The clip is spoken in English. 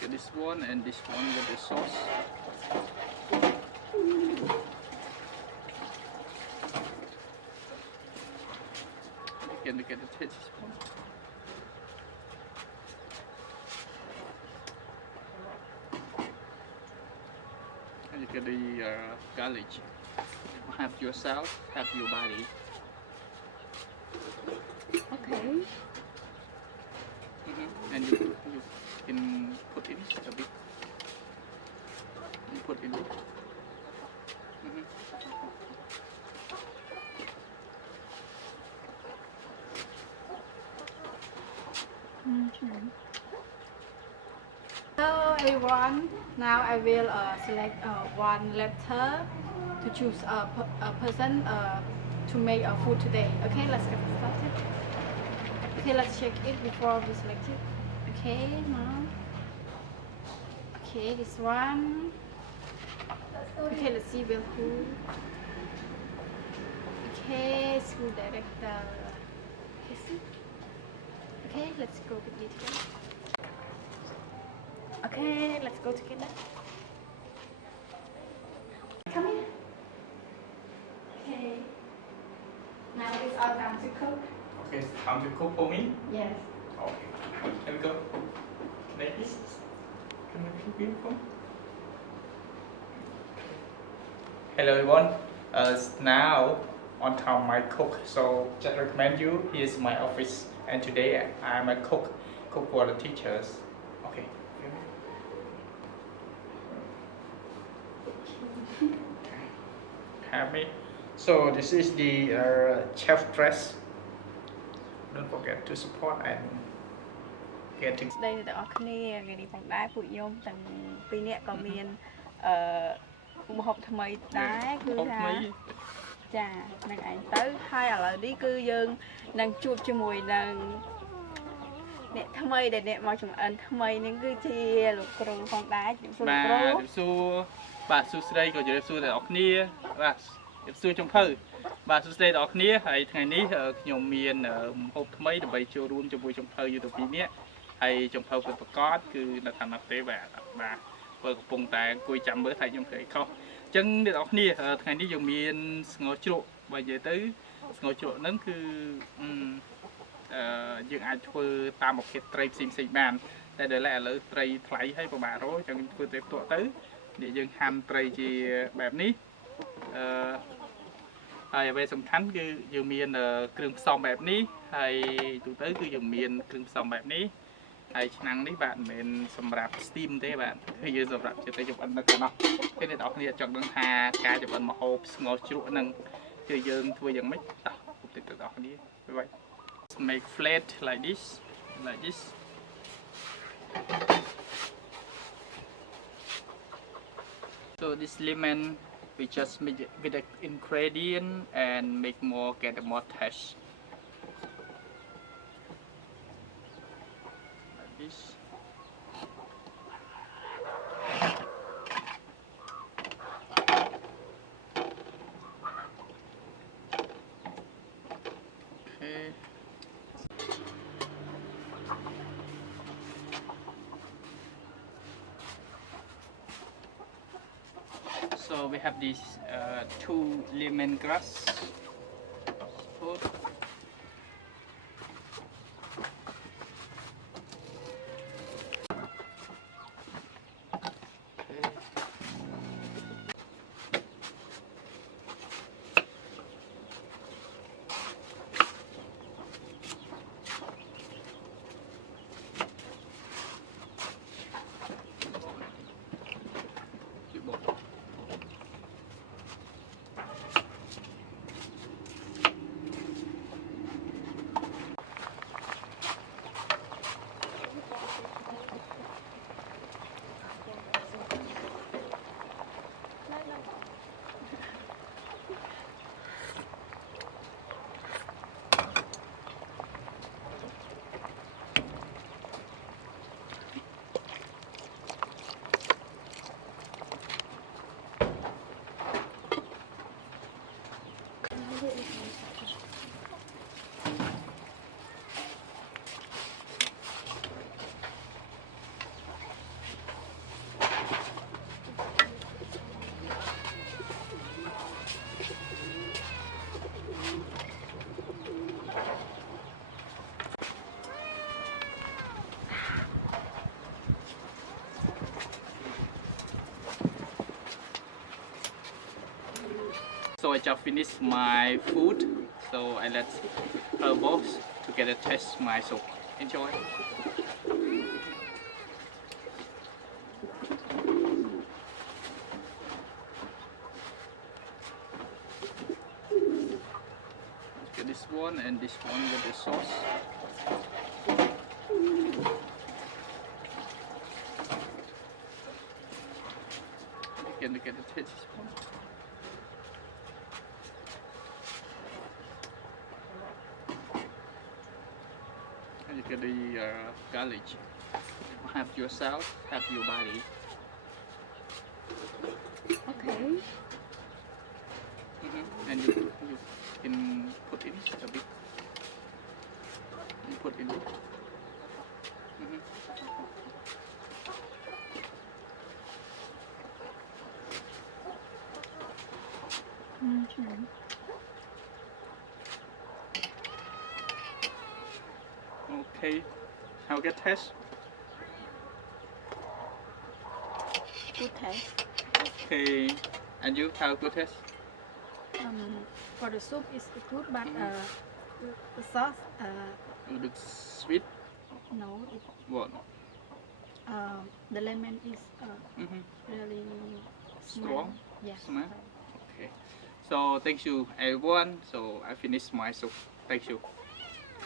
Get this one and this one with the sauce. Again, to get the teaspoon. And you get the garlic. Have yourself, have your body. Okay. And you can put in a bit. You put in it. Hello everyone. Now I will select one letter to choose a person to make a food today. Okay, let's get started. Okay, let's check it before we select it. Okay, now. Okay, this one. Okay, let's see will who. Okay, school director. Okay, let's go with it together. Okay, let's go together. Come here. Okay. Now it's our time to cook. Okay, time to cook for me? Yes. Okay, here we go. Ladies, can you cook it for me? Hello everyone, now on time my cook, so just recommend you, here's my office, and today I'm a cook for the teachers. Okay. Happy. So this is the chef dress. Don't forget to support and get to. ស្ដីទាំងអស់គ្នាថ្ងៃនេះផងដែរពួកខ្ញុំទាំងពីរនាក់ក៏មានម្ហូបថ្មីដែរគឺថាចានឹងឯងទៅហើយឥឡូវនេះគឺយើងនឹងជួបជាមួយនឹងអ្នកថ្មីដែលអ្នកមកចម្អិនថ្មីនេះគឺជាលោកគ្រូផងដែរជំរាបសួរលោកគ្រូបាទសួស្តីក៏ជំរាបសួរដល់អ្នកគ្នាបាទជំរាបសួរចុងភៅបាទសួស្តីដល់អ្នកគ្នាហើយថ្ងៃនេះខ្ញុំមានម្ហូបថ្មីដើម្បីចូលរួមជាមួយចុងភៅយូទូពីរនាក់ហើយចុងភៅពិតប្រាកដគឺនៅខាងនោះទេបាទបើកំពុងតែអង្គុយចាំមើលថាខ្ញុំធ្វើអីខុសអញ្ចឹងអ្នកនរគ្នាថ្ងៃនេះយើងមានស្ងោរជ្រក់បើនិយាយទៅស្ងោរជ្រក់ហ្នឹងគឺយើងអាចធ្វើតាមប្រភេទត្រីផ្សេងបានតែដល់ឥឡូវត្រីថ្លៃហើយពិបាករកអញ្ចឹងធ្វើត្រីផ្ទាក់ទៅនេះយើងហាន់ត្រីជាបែបនេះហើយអ្វីសំខាន់គឺយើងមានគ្រឿងផ្សំបែបនេះហើយទូទៅគឺយើងមានគ្រឿងផ្សំបែបនេះហើយឆ្នាំងនេះបាទមិនមែនសម្រាប់ steam ទេបាទគឺយើងសម្រាប់ចិត្តចម្អិននៅខាងនោះគឺអ្នកនរគ្នាចង់ដឹងថាការចម្អិនម្ហូបស្ងោរជ្រក់ហ្នឹងគឺយើងធ្វើយ៉ាងម៉េចតោះពុកទៅអ្នកនរគ្នាបាយ make flat like this so this lemon we just make it with the ingredient and get more taste like this. Okay. So we have these 2 lemongrass. So I just finished my food. So I let her both together taste my soup. Enjoy. Get this one and this one with the sauce. Again, look at the taste this one. And you get the garlic. Have yourself, have your body. Okay. And you can put in a bit. You put in. Okay. How get taste? Good taste. Okay. And you have good taste? For the soup is good, but the sauce, A little bit sweet. no, it, What? the lemon is really Strong? Yes. Smell? Okay. So thank you everyone. So I finished my soup. Thank you.